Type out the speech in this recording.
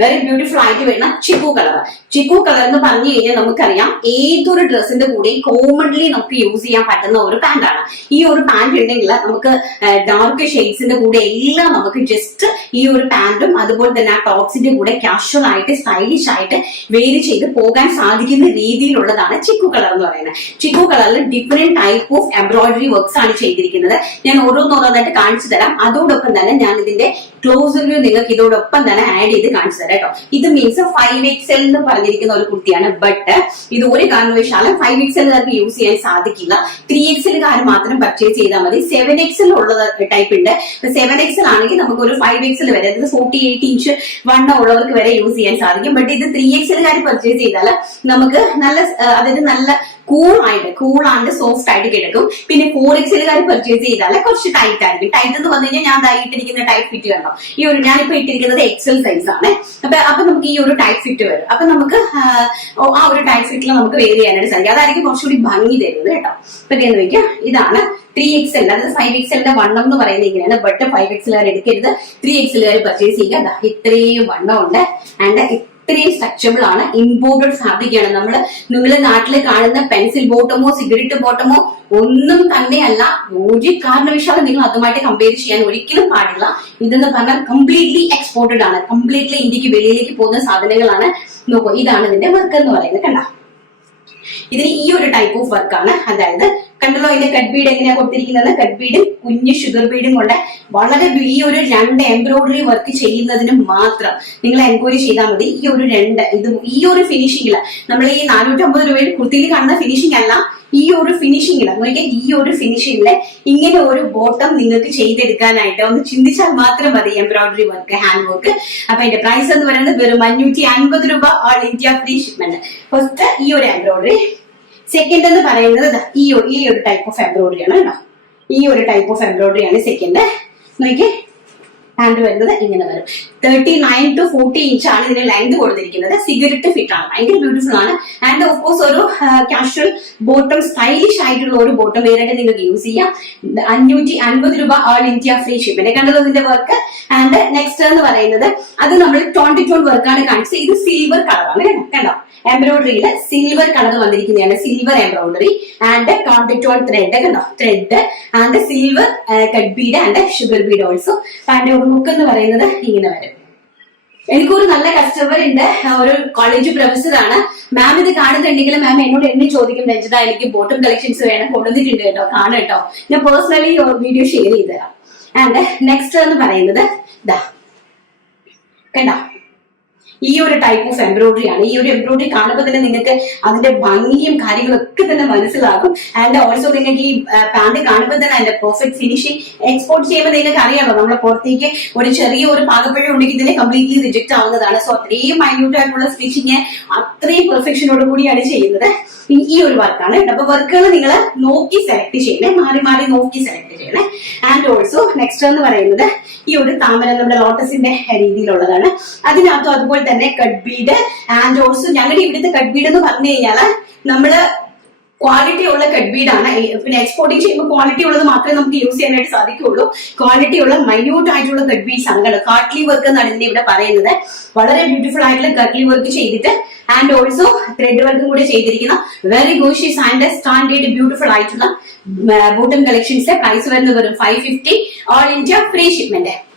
Very beautiful ആയിട്ട് വരുന്ന chikoo colour. Chikoo colour എന്ന് പറഞ്ഞു കഴിഞ്ഞാൽ നമുക്കറിയാം ഏതൊരു ഡ്രസ്സിന്റെ കൂടെ കോമൺലി നമുക്ക് യൂസ് ചെയ്യാൻ പറ്റുന്ന ഒരു പാന്റ് ആണ്. ഈ ഒരു പാന്റ് ഉണ്ടെങ്കിൽ നമുക്ക് ഡാർക്ക് ഷെയ്ഡ്സിന്റെ കൂടെ എല്ലാം നമുക്ക് ജസ്റ്റ് ഈ ഒരു പാന്റും അതുപോലെ തന്നെ ആ ടോപ്സിന്റെ കൂടെ കാഷ്വൽ ആയിട്ട് സ്റ്റൈലിഷ് ആയിട്ട് വേരി ചെയ്ത് പോകാൻ സാധിക്കുന്ന രീതിയിലുള്ളതാണ് ചിക്കു കളർ എന്ന് പറയുന്നത്. ചിക്കു കളറിൽ different type of embroidery works ആണ് ചെയ്തിരിക്കുന്നത്. ഞാൻ ഓരോന്നോരോന്നായിട്ട് കാണിച്ചു തരാം. അതോടൊപ്പം തന്നെ ഞാൻ ഇതിന്റെ ക്ലോസർ വ്യൂ നിങ്ങൾക്ക് ഇതോടൊപ്പം തന്നെ ആഡ് ചെയ്ത് കാണിച്ചു തരാം കേട്ടോ. ഇത് മീൻസ് 5XL എന്ന് പറഞ്ഞിരിക്കുന്ന ഒരു കുർത്തിയാണ്. ബട്ട് ഇത് ഒരു കാരണവശാലും 5XL യൂസ് ചെയ്യാൻ സാധിക്കില്ല. 3XL മാത്രം പർച്ചേസ് ചെയ്താൽ മതി. 7XL ഉള്ള ടൈപ്പ് ഉണ്ട്. 7XL ആണെങ്കിൽ നമുക്ക് ഒരു 5XL വരെ, അതായത് 48 ഇഞ്ച് വണ്ണം ഉള്ളവർക്ക് വരെ യൂസ് ചെയ്യാൻ സാധിക്കും. ബട്ട് ഇത് 3XL പർച്ചേസ് ചെയ്താൽ നമുക്ക് നല്ല, അതായത് നല്ല കൂൾ ആൻഡ് സോഫ്റ്റ് ആയിട്ട് കിടക്കും. പിന്നെ 4XL പർച്ചേസ് ചെയ്താൽ കുറച്ച് ടൈറ്റ് ആയിരിക്കും. ടൈറ്റ് എന്ന് പറഞ്ഞു കഴിഞ്ഞാൽ ഞാൻ ഇട്ടിരിക്കുന്ന ടൈറ്റ് ഫിറ്റ് കണ്ടോ, ഈ ഒരു ഞാനിപ്പോ ഇട്ടിരിക്കുന്നത് XL സൈസ് ആണ്. അപ്പൊ നമുക്ക് ഈ ഒരു ടൈറ്റ് ഫിറ്റ് വരും. അപ്പൊ നമുക്ക് ആ ഒരു ടൈറ്റ് ഫിറ്റിൽ നമുക്ക് വെയർ ചെയ്യാനായിട്ട് സാധിക്കും. അതായിരിക്കും കുറച്ചുകൂടി ഭംഗി തരുന്നത് കേട്ടോ. അപ്പൊ എന്ന് വെക്കാം, ഇതാണ് 3XL, അതായത് 5XL വണ്ണം എന്ന് പറയുന്നത് ഇങ്ങനെയാണ്. ബട്ട് 5XL എടുക്കരുത്, 3XL പർച്ചേസ് ചെയ്യുക. ഇത്രയും വണ്ണം ഉണ്ട് ആൻഡ് ഇത്രയും സ്ട്രെച്ചബിൾ ആണ്. ഇമ്പോർട്ടഡ് ഫാബ്രിക് ആണ്. നിങ്ങളുടെ നാട്ടിൽ കാണുന്ന പെൻസിൽ ബോട്ടമോ സിഗരറ്റ് ബോട്ടമോ ഒന്നും തന്നെയല്ല. ഒരു കാരണവശാലും നിങ്ങൾ അതുമായിട്ട് കമ്പയർ ചെയ്യാൻ ഒരിക്കലും പാടില്ല. ഇതെന്ന് പറഞ്ഞാൽ കംപ്ലീറ്റ്ലി എക്സ്പോർട്ടഡ് ആണ്. കംപ്ലീറ്റ്ലി ഇന്ത്യക്ക് വെളിയിലേക്ക് പോകുന്ന സാധനങ്ങളാണ്. നോക്കൂ, ഇതാണ് ഇതിന്റെ വർക്ക് എന്ന് പറയുന്നത്. കണ്ട, ഇതിന് ഈ ഒരു ടൈപ്പ് ഓഫ് വർക്കാണ്. അതായത് കണ്ടല്ലോ ഇതിന്റെ കട്ട് ബീഡ് എങ്ങനെയാ കൊടുത്തിരിക്കുന്നത്. കട്ട് ബീഡും കുഞ്ഞ് ഷുഗർ ബീഡും കൊണ്ട് വളരെ ഈ ഒരു 2 എംബ്രോയിഡറി വർക്ക് ചെയ്യുന്നതിന് മാത്രം നിങ്ങൾ എൻക്വയറി ചെയ്താൽ മതി. ഈ ഒരു ഫിനിഷിംഗില് നമ്മൾ ഈ 450 രൂപയിൽ കുർത്തിയിൽ കാണുന്ന ഫിനിഷിംഗ് അല്ല, ഈ ഒരു ഫിനിഷിംഗില് നോക്കിയാൽ ഈ ഒരു ഫിനിഷിംഗില് ഇങ്ങനെ ഒരു ബോട്ടം നിങ്ങൾക്ക് ചെയ്തെടുക്കാനായിട്ട് ഒന്ന് ചിന്തിച്ചാൽ മാത്രം മതി. Embroidery work, hand work. അപ്പൊ അതിന്റെ പ്രൈസ് എന്ന് പറയുന്നത് വെറും 550 രൂപ, all India free shipment. First ഈ ഒരു എംബ്രോയിഡറി. സെക്കൻഡ് എന്ന് പറയുന്നത് ഈ ഒരു ടൈപ്പ് ഓഫ് എംബ്രോയിഡറി ആണ് കേട്ടോ. ഈ ഒരു ടൈപ്പ് ഓഫ് എംബ്രോയിഡറി ആണ് സെക്കൻഡ്. നോക്കിയേ, ഹാൻഡ് വരുന്നത് ഇങ്ങനെ വരും. 39 to 40 ഇഞ്ച് ആണ് ഇതിന് ലെങ്ത് കൊടുത്തിരിക്കുന്നത്. സിഗരറ്റ് ഫിറ്റ് ആണ്, ഭയങ്കര ബ്യൂട്ടിഫുൾ ആണ്. ആൻഡ് ഓഫ് കോഴ്സ് ഒരു കാഷ്വൽ ബോട്ടം, സ്റ്റൈലിഷ് ആയിട്ടുള്ള ഒരു ബോട്ടം വേറായിട്ട് നിങ്ങൾക്ക് യൂസ് ചെയ്യാം. 550 രൂപ, ഓൾ ഇന്ത്യ ഫ്രീ ഷിപ്മെന്റ്. കണ്ടല്ലോ ഇതിന്റെ വർക്ക്. ആൻഡ് നെക്സ്റ്റ് എന്ന് പറയുന്നത് അത് നമ്മൾ ടോൺ വർക്കാണ് കാണിച്ചത്. ഇത് സിൽവർ കളറാണ് കേട്ടോ. കണ്ടോ, എംബ്രോയിഡറിയിൽ സിൽവർ കളർ വന്നിരിക്കുന്നതാണ്. സിൽവർ എംബ്രോയിഡറി ആൻഡ് കോൺട്രിക്ടോൺ ത്രെഡ്. കണ്ടോ, thread and silver cut bead and sugar bead also. And ഒരു ലുക്ക് എന്ന് പറയുന്നത് ഇങ്ങനെ വരും. എനിക്കൊരു നല്ല കസ്റ്റമർ ഉണ്ട്, ഒരു കോളേജ് പ്രൊഫസർ ആണ്. മാം ഇത് കാണുന്നുണ്ടെങ്കിൽ മാം എന്നോട് എന്നെ ചോദിക്കും, രഞ്ജിത എനിക്ക് ബോട്ടം കളക്ഷൻസ് വേണം, കൊണ്ടുവന്നിട്ടുണ്ട് കേട്ടോ, കാണും കേട്ടോ. ഞാൻ പേഴ്സണലി വീഡിയോ ഷെയർ ചെയ്ത് തരാം. ആൻഡ് നെക്സ്റ്റ് എന്ന് പറയുന്നത് ഇതാ കണ്ടോ, ഈ ഒരു ടൈപ്പ് ഓഫ് എംബ്രോയിഡറി ആണ്. ഈ ഒരു എംബ്രോയിഡറി കാണുമ്പോൾ തന്നെ നിങ്ങൾക്ക് അതിന്റെ ഭംഗിയും കാര്യങ്ങളൊക്കെ തന്നെ മനസ്സിലാകും. ആൻഡ് ഓൾസോ നിങ്ങൾക്ക് ഈ പാന്റ് കാണുമ്പോൾ തന്നെ അതിന്റെ പെർഫെക്റ്റ് ഫിനിഷിംഗ്. എക്സ്പോർട്ട് ചെയ്യുമ്പോൾ നിങ്ങൾക്ക് അറിയാമോ, നമ്മളെ പുറത്തേക്ക് ഒരു ചെറിയ ഒരു പാകപ്പഴം ഉണ്ടെങ്കിൽ ഇതിനെ കംപ്ലീറ്റ്ലി റിജക്ട് ആവുന്നതാണ്. സോ അത്രയും മൈന്യൂട്ട് ആയിട്ടുള്ള സ്റ്റിച്ചിങ് അത്രയും പെർഫെക്ഷനോട് കൂടിയാണ് ചെയ്യുന്നത്. ഈ ഒരു വർക്കാണ്. അപ്പൊ വർക്കുകൾ നിങ്ങൾ നോക്കി സെലക്ട് ചെയ്യണേ, മാറി മാറി നോക്കി സെലക്ട് ചെയ്യണേ. ആൻഡ് ഓൾസോ നെക്സ്റ്റ് എന്ന് പറയുന്നത് ഈ ഒരു താമര, നമ്മുടെ ലോട്ടസിന്റെ രീതിയിലുള്ളതാണ്. അതിനകത്തും അതുപോലെ തന്നെ കട്ട് ബീഡ്. ആൻഡ് ഓൾസോ ഞങ്ങളുടെ ഇവിടുത്തെ കട്ട് ബീഡ് എന്ന് പറഞ്ഞു കഴിഞ്ഞാൽ നമ്മള് ക്വാളിറ്റി ഉള്ള കട്ട് ബീഡ് ആണ്. പിന്നെ എക്സ്പോർട്ടിങ് ചെയ്യുമ്പോൾ ക്വാളിറ്റി ഉള്ളത് മാത്രമേ നമുക്ക് യൂസ് ചെയ്യാനായിട്ട് സാധിക്കുള്ളൂ. ക്വാളിറ്റി ഉള്ള മൈന്യൂട്ട് ആയിട്ടുള്ള കട്ട് ബീഡ്സ് ആണ്. കാട്ട്ലി വർക്ക് എന്നാണ് ഇതിനെ ഇവിടെ പറയുന്നത്. വളരെ ബ്യൂട്ടിഫുൾ ആയിട്ടുള്ള കട്ട്ലി വർക്ക് ചെയ്തിട്ട് ആൻഡ് ഓൾസോ ത്രെഡ് വർക്കും കൂടി ചെയ്തിരിക്കുന്ന very gorgeous and standard beautiful ആയിട്ടുള്ള ബോട്ടം കളക്ഷൻസ്. പ്രൈസ് വരുന്നത് വെറും 550, ഓൾ ഇന്ത്യ ഫ്രീ ഷിപ്മെന്റ്.